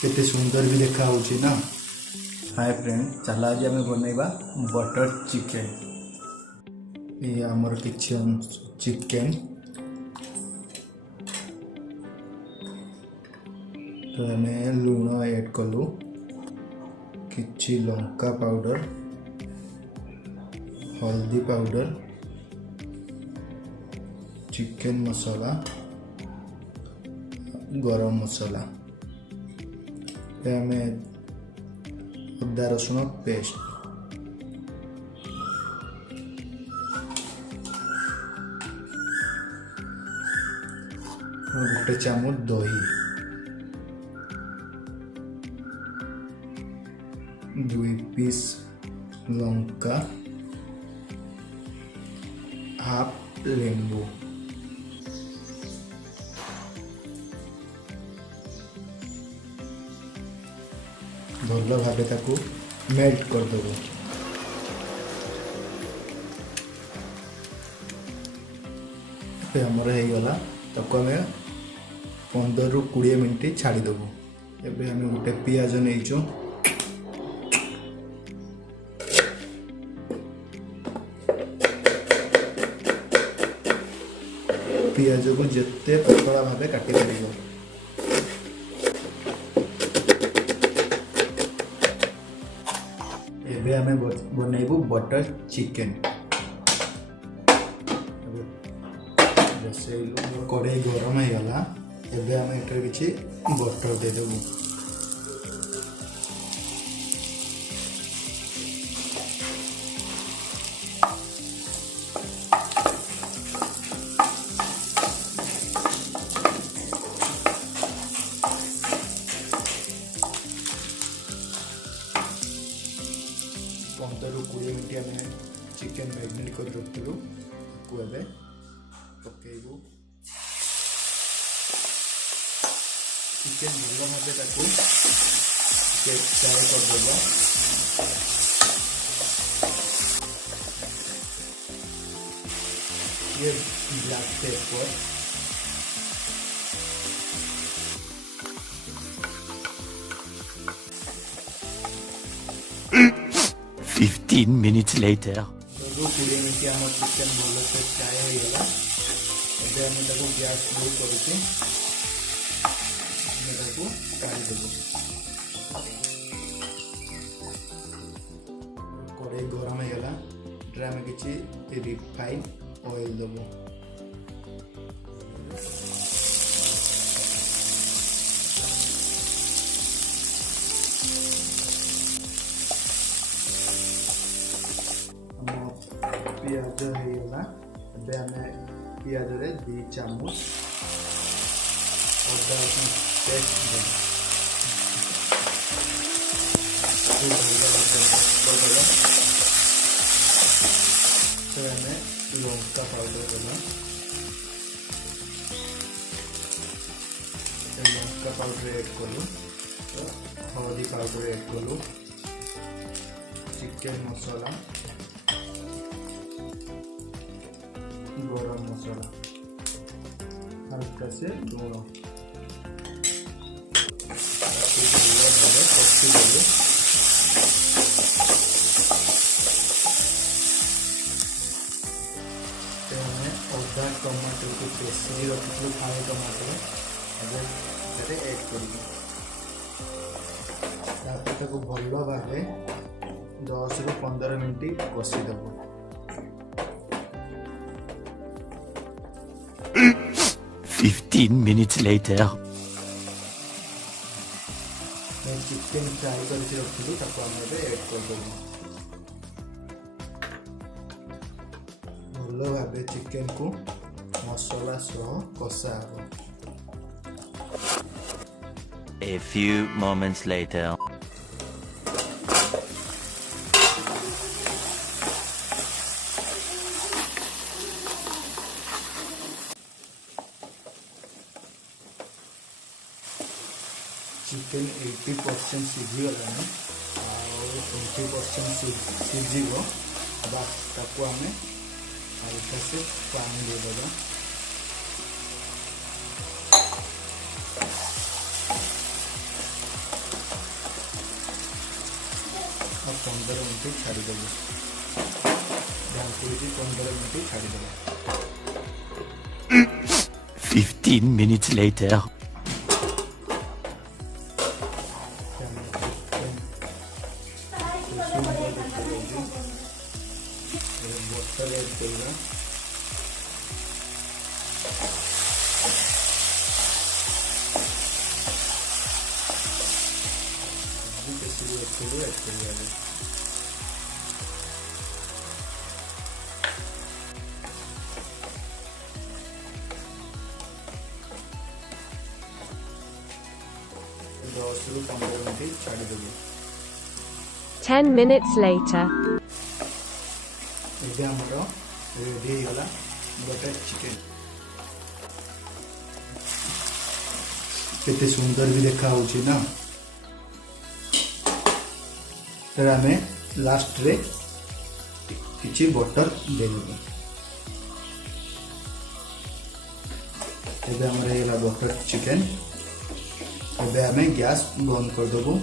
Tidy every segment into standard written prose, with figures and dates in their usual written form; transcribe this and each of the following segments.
केते सुंदर भी देखा होची ना। हाय फ्रेंड, चला आज आम बनैबा बटर चिकेन। ये आमर किचन चिकेन तो आम लुण ऐड कलु, किछि लंका पाउडर, हल्दी पाउडर, चिकेन मसाला, गरम मसाला, आम अदा रसुण पेस्ट, गोटे चामच दही, 2 पीस लंका, हाफ लेंबू, भल भाव ताकू मेल्ट करदेव। आमर हो गला ताको आम 15 ରୁ 20 मिनट छाड़ीदेव। एबे आम गोटे पियाज नहीं पियाज को जिते पतला भाव काटी पार। एबे आम बनैबू बटर चिकेन। कड़ाई गरम हो गला, एबे आम एटर किछि बटर देदेबू। पंद्रह ରୁ 20 मिनट आम चिकेन मैरिनेट कर रखिलु को एबे पकेबू। चिकेन भल भाव ताकू फ्राए करदेबा। ये black pepper, 15 minutes later. 20 minute आम चिकेन भल से फ्राए हो गला। एबे आम ताको गैस लो करके काढ़ी देबू। कड़ाई गरम हो गला, आम किछि रिफाइन ऑयल देबू। पियाज हो गला, एबे आम पियाज रे 2 चामच अदा रसुण पेस्ट देबू। तो आम लंका पाउडर देला, लंका पाउडर ऐड कलु, हल्दी पाउडर ऐड कलु, चिकेन मसाला, गरम मसाला, हल्का से लुण, अदा टमाटर को पेस्ट रखी फाए टमाटर ऐड कर भल भाव 10 ରୁ 15 मिनट कषिदेव। 15 minutes later. चिकेन फ्राए करके रखिलु ताको हम ऐड करदेबू। भल भाव चिकेन को मसाला सह कषा हो। A few moments later. Chicken 80% सीझीगला, 20% सीझीब। बस ताको आम हल्का से पानी देदेगा। 15 मिनिट छाड़ीदेव ढांकी 15 मिनिट छाड़ीदेव 15 minutes later. बटर ऐड करना दस रु 15 मिनिट छाड़ीदेवी 10 minutes later. ये आमर रेडी होगा बटर चिकेन केते सुंदर भी देखा होची ना फिर आम लास्ट रे किछि बटर देबो एबे हमर हेला बटर चिकेन एबे आम गैस बंद कर देबो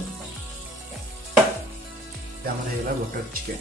हमर हेला बटर चिकेन।